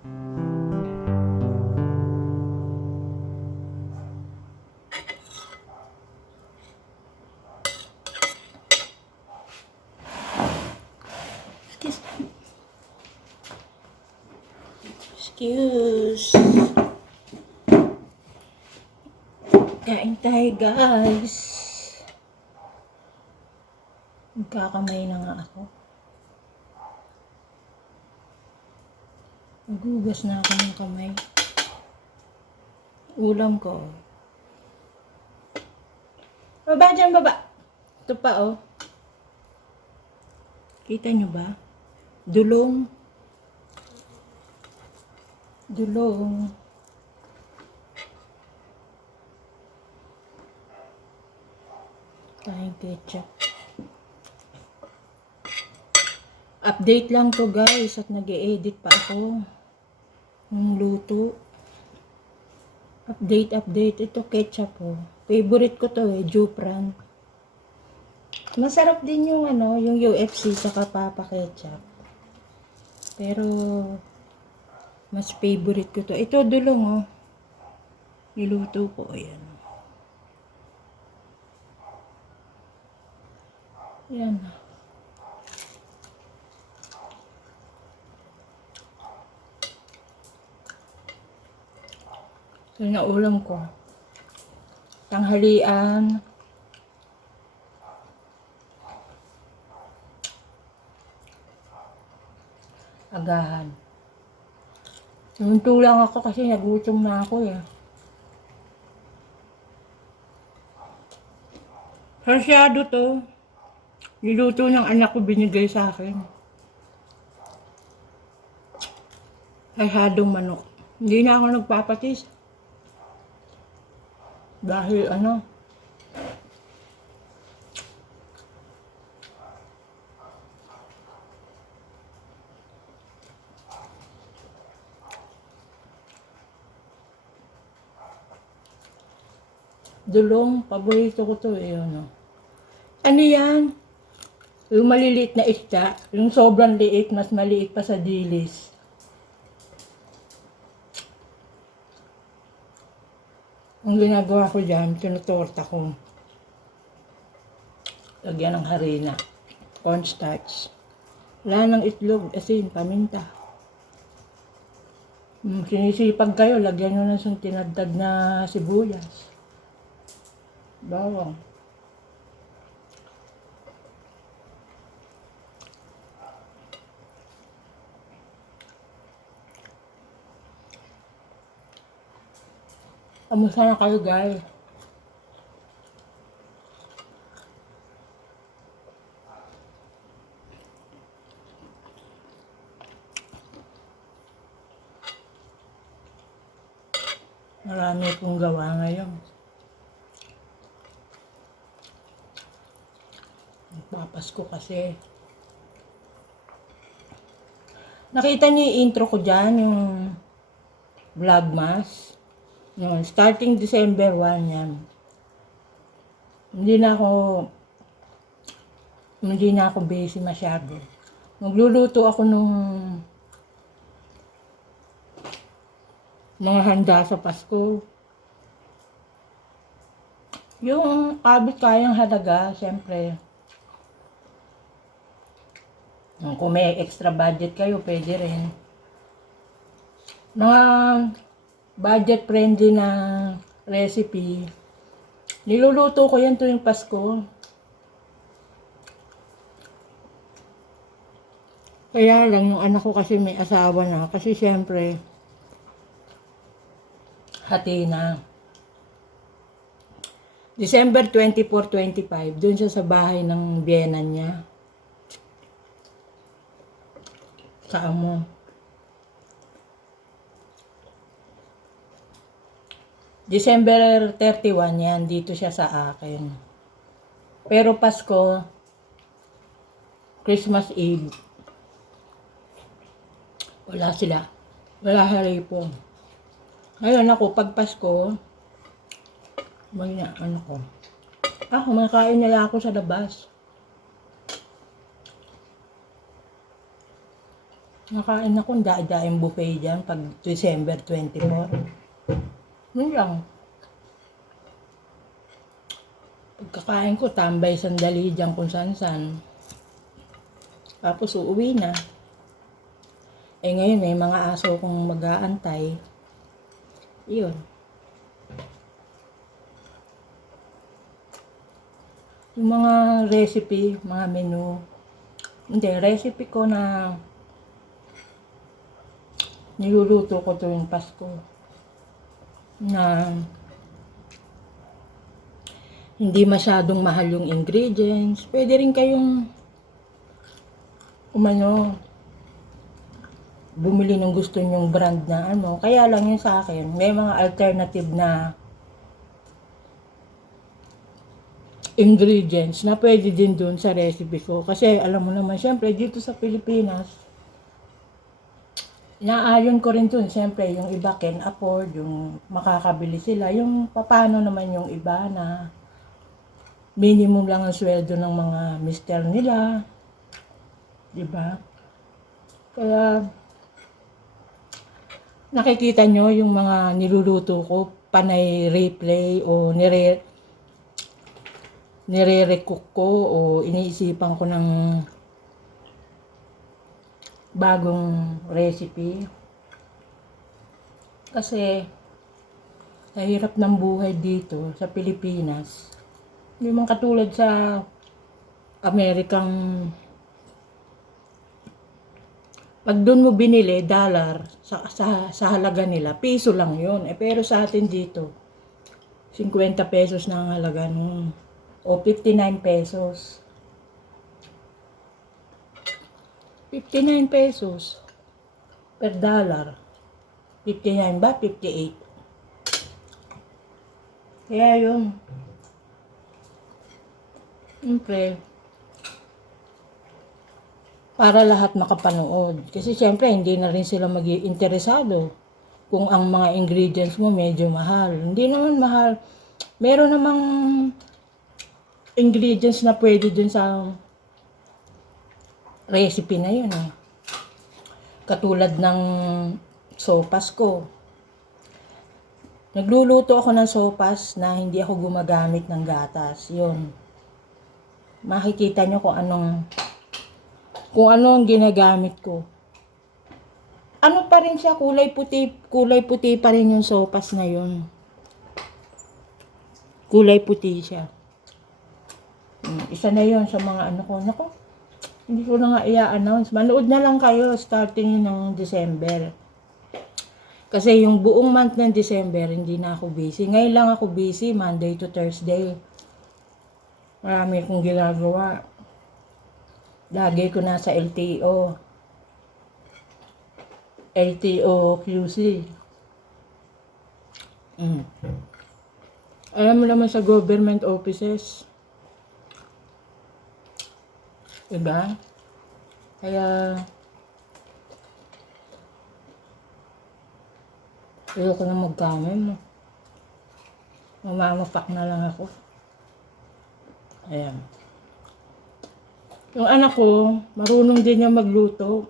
Excuse. Kain tayo, guys. Magkakamay na nga ako. Magugas na ako ng kamay. Ulam ko. Baba dyan, baba. Ito pa, oh. Kita nyo ba? Dulong. Dulong. Tayong ketchup. Update lang to, guys, at nag-e-edit pa ako ng luto. Update. Ito ketchup, oh. Favorite ko to, Jupran. Masarap din yung yung UFC saka Papa Ketchup. Pero mas favorite ko to. Ito dulong, oh. Niluto ko, ayan. Ayan. Ito na ulam ko. Tanghalian. Agahan. Tumunto lang ako kasi nagutom na ako eh. Sarsyado to. Niluto ng anak ko, binigay sa akin. Sarsyadong manok. Hindi na ako nagpapatis. Dahil dulong, paborito ko to eh, Ano yan? Yung maliliit na isda, yung sobrang liit, mas maliit pa sa dilis. Ang ginagawa ko dyan, tinutorta ko. Lagyan ng harina, cornstarch. Wala ng itlog, asin, paminta. Sinisipag kayo, lagyan nyo ng tinadtad na sibuyas. Bawang. Kamusta na kayo, guys? Marami akong gawa ngayon. Nagpapasko kasi. Nakita niyo yung intro ko dyan, yung Vlogmas. Yun, starting December 1 yan. Hindi na ako busy masyado. Magluluto ako nung mga handa sa Pasko. Yung kabit kayang halaga, syempre. Kung may extra budget kayo, pwede rin. Mga budget friendly na recipe. Niluluto ko yan tuwing Pasko. Kaya lang yung anak ko kasi may asawa na. Kasi syempre, hati na. December 24, 25, dun siya sa bahay ng biyenan niya. Sa amo. December 31 yan, dito siya sa akin. Pero Pasko, Christmas Eve, wala sila. Wala haripon. Ngayon ako, pag Pasko, kumakain nila ako sa labas. Nakain ako ng daing buffet dyan pag December 24. Yun lang. Pagkakain ko, tambay sandali dyan kung saan-saan. Tapos uuwi na. Eh ngayon may mga aso kong mag-aantay. Yun. Yung mga recipe, mga menu. Hindi, recipe ko na niluluto ko tuwing Pasko. Na hindi masyadong mahal yung ingredients. Pwede rin kayong bumili ng gusto nyong brand na ano. Kaya lang yun sa akin, may mga alternative na ingredients na pwede din dun sa recipe ko. Kasi alam mo naman, syempre dito sa Pilipinas, inaayon ko rin dun, syempre yung iba can afford, yung makakabili sila. Yung paano naman yung iba na minimum lang ang sweldo ng mga mister nila. Diba? Kaya nakikita nyo yung mga niluluto ko, panay replay o nire-recook ko o iniisipan ko ng bagong recipe. Kasi sa hirap ng buhay dito sa Pilipinas, hindi man katulad sa Amerikang, pag doon mo binili, dollar, sa halaga nila, piso lang yun. Eh, pero sa atin dito, 50 pesos na ang halaga nun. O 59 pesos. 59 pesos per dollar. 59 ba? 58. Kaya yun. Siyempre, para lahat makapanood. Kasi siyempre, hindi na rin sila mag-iinteresado kung ang mga ingredients mo medyo mahal. Hindi naman mahal. Meron namang ingredients na pwede dun sa recipe na yun. Katulad ng sopas ko. Nagluluto ako ng sopas na hindi ako gumagamit ng gatas. Yun. Makikita nyo kung ano ang ginagamit ko. Ano pa rin siya, kulay puti pa rin yung sopas na yun. Kulay puti siya. Isa na yun sa mga ano ko. Nako, hindi ko na nga i-announce. Manood na lang kayo starting ng December. Kasi yung buong month ng December, hindi na ako busy. Ngayon lang ako busy, Monday to Thursday. Marami akong ginagawa. Lagi ko nasa LTO. LTO QC. Alam mo naman sa government offices. Diba? Kaya ayoko na magkamen. Mamamapak na lang ako. Ayan. Yung anak ko, marunong din niya magluto.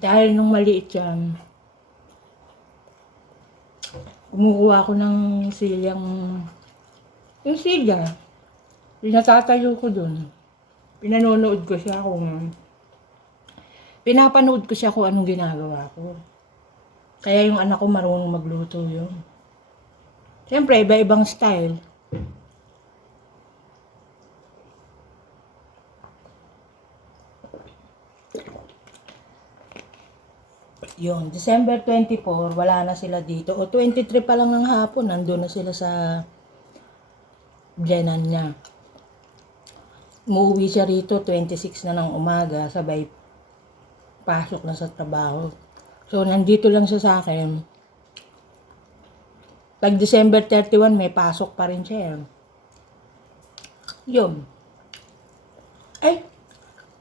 Dahil nung maliit yan, kumukuha ako ng yung silya. Pinatatayo ko dun. Pinanonood ko siya pinapanood ko siya kung anong ginagawa ko. Kaya yung anak ko marunong magluto yun. Siyempre, iba-ibang style. Yun, December 24, wala na sila dito. O 23 pa lang ng hapon, nandun na sila sa Bienan niya. Umuwi siya rito, 26 na ng umaga, sabay pasok na sa trabaho. So, nandito lang siya sa akin. Pag December 31, may pasok pa rin siya. Yun. Ay,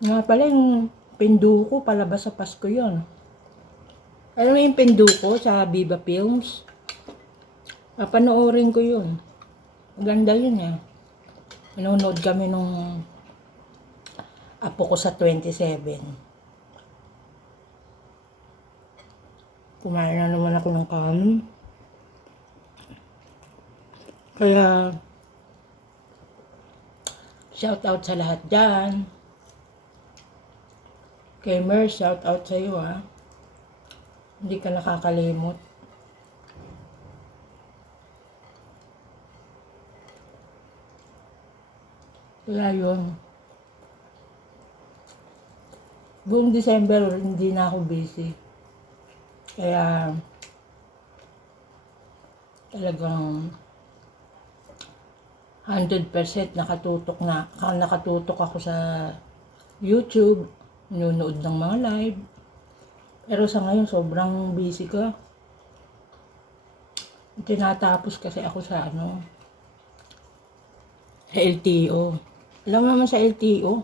nga pala yung pinduko, palabas sa Pasko yun. Alam mo yung pinduko sa Viva Films? Papanoorin ko yun. Maganda yun eh. Nanonood kami nung apo ko sa 27. Kumain na naman ako ng kanin. Kaya, shout out sa lahat dyan. Kay Mer, shout out sa iyo ha. Hindi ka nakakalimot. Kaya yun. Buong December, hindi na ako busy. Kaya, talagang 100% nakatutok ako sa YouTube, nanonood ng mga live. Pero sa ngayon, sobrang busy ko. Tinatapos kasi ako sa sa LTO. Alam mo naman sa LTO,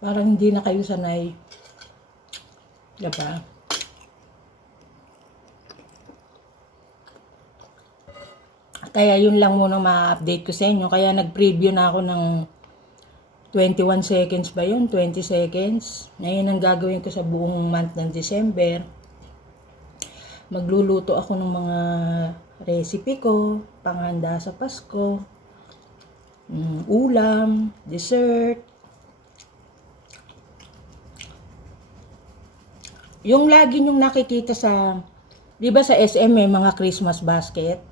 parang hindi na kayo sanay. Diba? Kaya yun lang muna ma-update ko sa inyo. Kaya nag-preview na ako ng 21 seconds ba yun? 20 seconds. Ngayon ang gagawin ko sa buong month ng December. Magluluto ako ng mga recipe ko, panghanda sa Pasko, ulam, dessert. Yung lagi nyong nakikita sa, di ba sa SM may mga Christmas basket?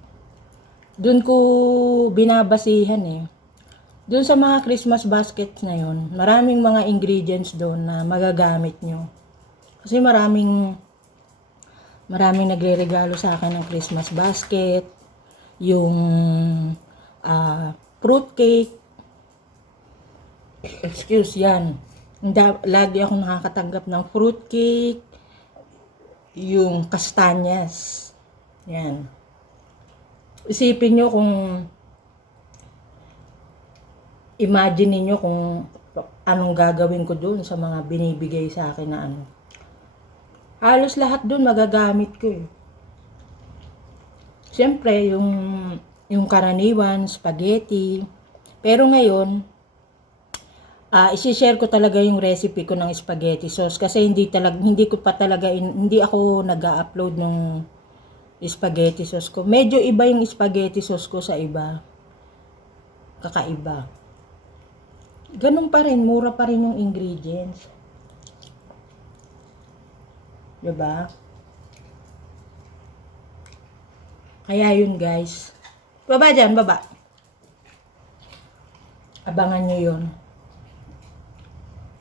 Doon ko binabasihan eh. Doon sa mga Christmas baskets na yun, maraming mga ingredients doon na magagamit nyo. Kasi maraming nagre-regalo sa akin ng Christmas basket, yung fruit cake, yan. Lagi ako nakakatanggap ng fruit cake, yung kastanyas, yan. Isipin nyo imagine niyo kung anong gagawin ko doon sa mga binibigay sa akin na Halos lahat doon magagamit ko eh. Siyempre, yung karaniwan, spaghetti. Pero ngayon, isi-share ko talaga yung recipe ko ng spaghetti sauce kasi hindi ako nag-upload ng spaghetti sauce ko. Medyo iba yung spaghetti sauce ko sa iba. Kakaiba. Ganun pa rin, mura pa rin yung ingredients. Diba? Kaya yun guys. Baba dyan, baba. Abangan nyo yun.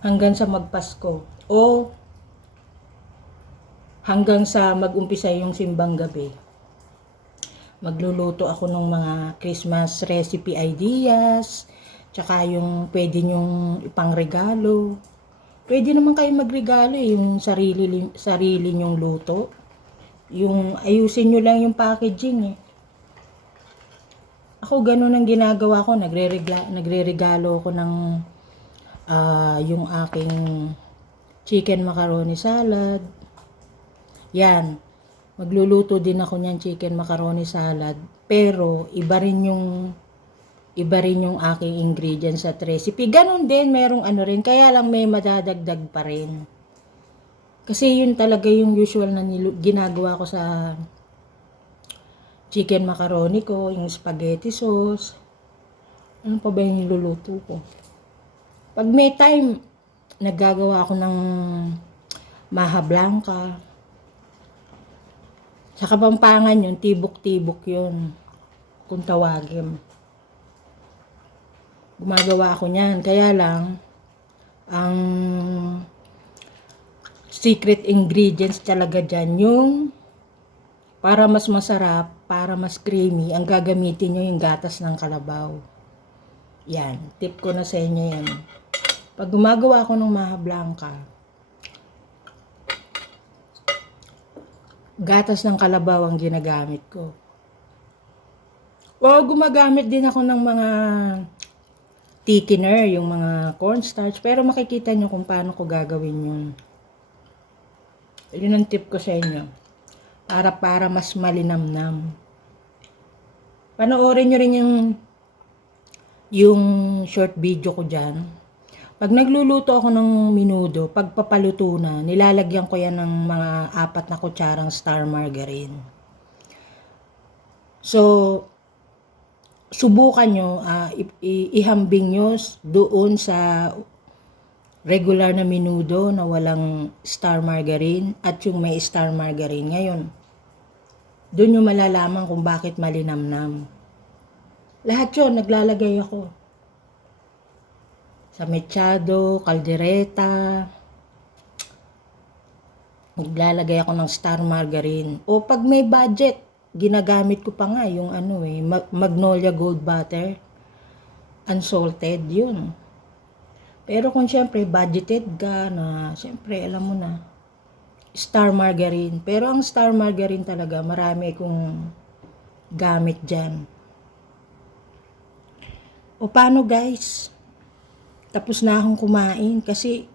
Hanggang sa magpasko. O hanggang sa mag-umpisa yung simbang gabi. Magluluto ako ng mga Christmas recipe ideas. Tsaka yung pwede nyong ipangregalo. Pwede naman kayo magregalo yung sarili nyong luto. Yung ayusin nyo lang yung packaging eh. Ako ganun ang ginagawa ko. Nagre-regalo ako ng yung aking chicken macaroni salad. Yan. Magluluto din ako niyan chicken macaroni salad. Pero iba rin yung aking ingredients at recipe. Ganon din, merong rin. Kaya lang may madadagdag pa rin. Kasi yun talaga yung usual na ginagawa ko sa chicken macaroni ko, yung spaghetti sauce. Ano pa ba yung niluluto ko? Pag may time, naggagawa ako ng maha blanca. Sa Kapampangan yun, tibok-tibok yun. Kung tawagin. Gumagawa ako niyan. Kaya lang, ang secret ingredients talaga dyan, yung para mas masarap, para mas creamy, ang gagamitin nyo yung gatas ng kalabaw. Yan, tip ko na sa inyo yan. Pag gumagawa ako ng maha blanca, gatas ng kalabaw ang ginagamit ko. O gumagamit din ako ng mga thickener, yung mga cornstarch, pero makikita nyo kung paano ko gagawin yun. Yun ang tip ko sa inyo. Para mas malinamnam. Panoorin nyo rin yung short video ko dyan. Pag nagluluto ako ng menudo, pagpapaluto na, nilalagyan ko yan ng mga 4 na kutsarang star margarine. So, subukan nyo, ihambing nyo doon sa regular na menudo na walang star margarine at yung may star margarine. Ngayon, doon nyo malalaman kung bakit malinamnam. Lahat yun, naglalagay ako. Sa mechado, kaldereta, naglalagay ako ng star margarine. O pag may budget, ginagamit ko pa nga yung Magnolia Gold Butter, unsalted, yun. Pero kung syempre, budgeted ka na, syempre, alam mo na, star margarine. Pero ang star margarine talaga, marami kong gamit dyan. O paano guys? Tapos na akong kumain kasi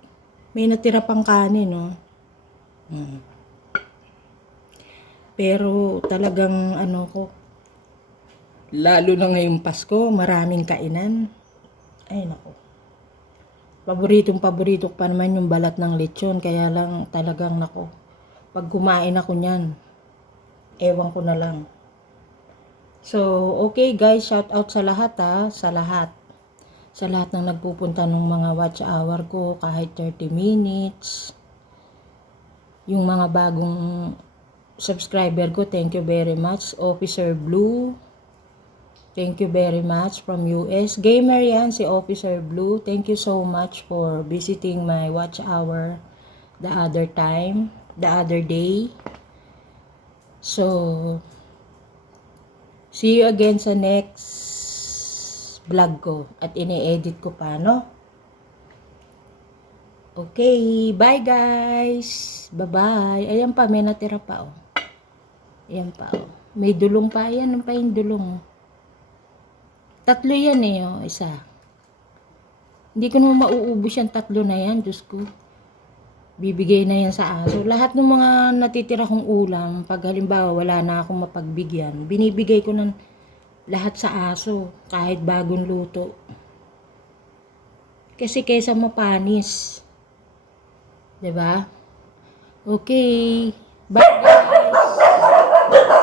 may natira pang kanin, no? Pero talagang lalo na ngayong Pasko, maraming kainan. Ay nako. Paborito ko pa naman yung balat ng lechon, kaya lang talagang nako. Pag kumain ako niyan, ewan ko na lang. So, okay guys, shout out sa lahat sa lahat. Sa lahat ng nagpupunta ng mga watch hour ko, kahit 30 minutes. Yung mga bagong subscriber ko, thank you very much. Officer Blue, thank you very much from US. Gamer yan, si Officer Blue. Thank you so much for visiting my watch hour the other day. So, see you again sa next vlog ko at ini-edit ko pa, no? Okay, bye guys. Bye-bye. Ayan pa, may natira pa, oh. Ayan pa, oh. May dulong pa. Ayan pa yung dulong. 3 yan oh. Isa. Hindi ko naman mauubos yan. 3 na yan. Diyos ko. Bibigay na yan sa aso. Lahat ng mga natitira kong ulam, pag halimbawa wala na akong mapagbigyan, binibigay ko ng lahat sa aso. Kahit bagong luto. Kasi kaysa mapanis. 'Di ba? Okay. Bye guys.